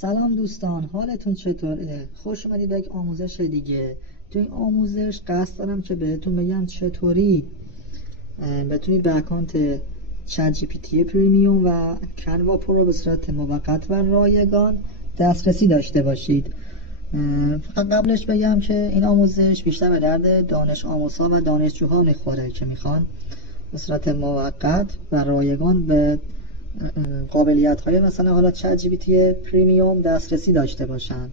سلام دوستان، حالتون چطوره؟ خوش اومدید به یک آموزش دیگه. تو این آموزش قصد دارم که بهتون بگم چطوری بتونید به اکانت چت جی پی تی پریمیوم و کنوا پرو به صورت موقت و رایگان دسترسی داشته باشید. فقط قبلش بگم که این آموزش بیشتر به درد دانش آموزها و دانشجوها میخوره که میخوان به صورت موقت و رایگان به قابلیت های مثلا حالا چت جی پی تی پریمیوم دسترسی داشته باشن.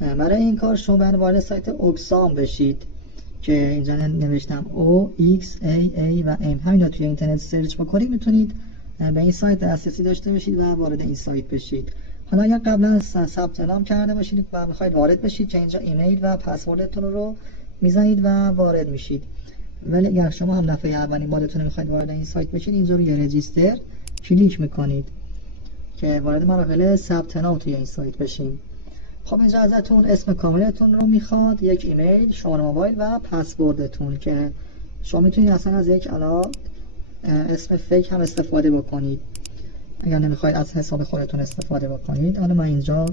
برای این کار شما باید وارد سایت اوکسام بشید که اینجا نوشتم OXAA و M. همین رو توی اینترنت سرچ بکنید میتونید به این سایت دسترسی داشته باشید و وارد این سایت بشید. حالا اگر قبلا ثبت نام کرده باشید و میخواید وارد بشید که اینجا ایمیل و پسوردتون رو میزنید و وارد میشید. ولی اگر شما هم دفعه اولین بارتون میخواید وارد این سایت بشید، اینجا روی رجیستر کلیک میکنید که وارد مراحل ثبت نام توی این سایت بشیم. خب اینجا ازتون اسم کاملتون رو میخواد، یک ایمیل، شماره موبایل و پسوردتون که شما میتونید اصلا از یک اسم فیک هم استفاده بکنید اگر نمیخواید از حساب خودتون استفاده بکنید. حالا من اینجا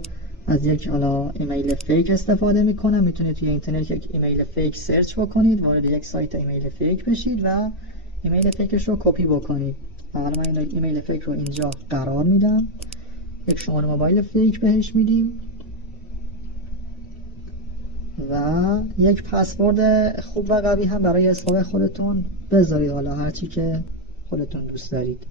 از یک ایمیل فیک استفاده میکنم. میتونید توی اینترنت یک ایمیل فیک سرچ بکنید، وارد یک سایت ایمیل فیک بشید و ایمیل فیکش رو کپی بکنید. حالا من این ایمیل فیک رو اینجا قرار میدم، یک شماره موبایل فیک بهش میدیم و یک پسورد خوب و قوی هم برای حساب خودتون بذارید، حالا هرچی که خودتون دوست دارید.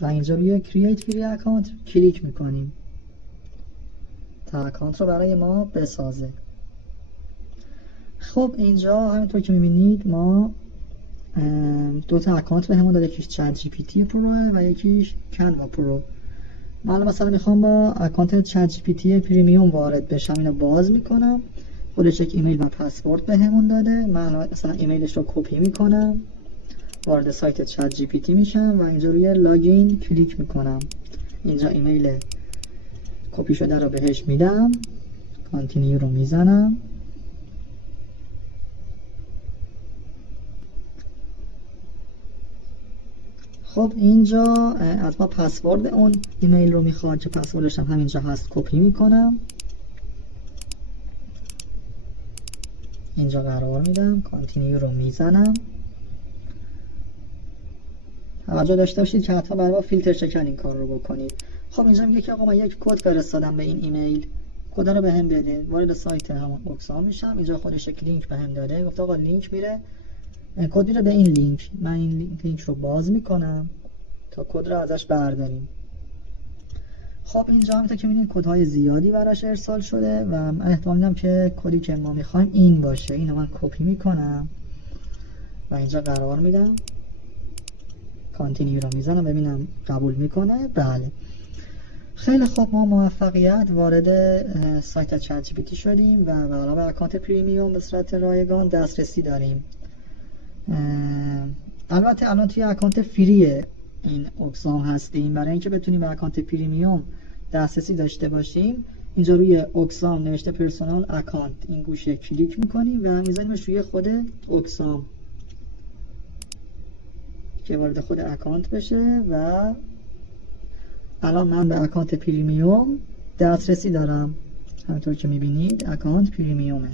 و اینجا روی Create Free Account کلیک میکنیم تا اکانت رو برای ما بسازه. خب اینجا همینطور که میبینید ما دو تا اکانت به همون داده، یکیش چت جی پی تی پرو و یکیش کنوا پرو. من مثلا میخوام با اکانت چت جی پی تی پریمیوم وارد بشم، اینو باز میکنم، خودش یک ایمیل و پسورد به همون داده. من مثلا ایمیلش رو کپی میکنم، وارد سایت چت جی پی تی میشم و اینجا روی لاگین کلیک میکنم. اینجا ایمیل کپی شده رو بهش میدم، کانتینیو رو میزنم. خب اینجا از ما پسورد اون ایمیل رو میخواد که پسوردش هم همینجا هست، کپی میکنم، اینجا قرار میدم، کانتینیو رو میزنم. توجه داشته باشید که حتما برای ما فیلتر شکن این کار رو بکنید. خب اینجا میگه که آقا من یک کد فرستادم به این ایمیل، کد رو به هم بده. وارد سایت همون اوکسام میشم، اینجا خودش یک لینک به هم داده، گفت آقا لینک میره، کد میره به این لینک. من این لینک رو باز میکنم تا کد رو ازش برداریم. خب اینجا همونطور که میبینید کدهای زیادی براش ارسال شده و من احتمال میدم که کدی که ما میخوایم این باشه. اینو من کپی میکنم و اینجا قرار میدم، کانتینیو رو میزنم ببینم قبول میکنه. بله، خیلی خوب، ما موفقیت وارد سایت چت جی پی تی شدیم و حالا به اکانت پریمیوم به صورت رایگان دسترسی داریم. البته الان توی اکانت فری این اوکسام هستیم. برای اینکه بتونیم به اکانت پریمیوم دسترسی داشته باشیم، اینجا روی اوکسام نوشته پرسونال اکانت، این گوشه کلیک میکنیم و میذاریمش روی خود اوکسام که وارد خود اکانت بشه و الان من به اکانت پریمیوم دسترسی دارم. همونطور که میبینید اکانت پریمیومه.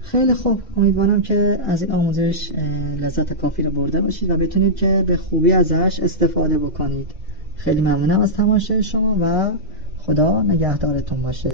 خیلی خوب، امیدوارم که از این آموزش لذت کافی رو برده باشید و بتونید که به خوبی ازش استفاده بکنید. خیلی ممنونم از تماشای شما و خدا نگهدارتون باشه.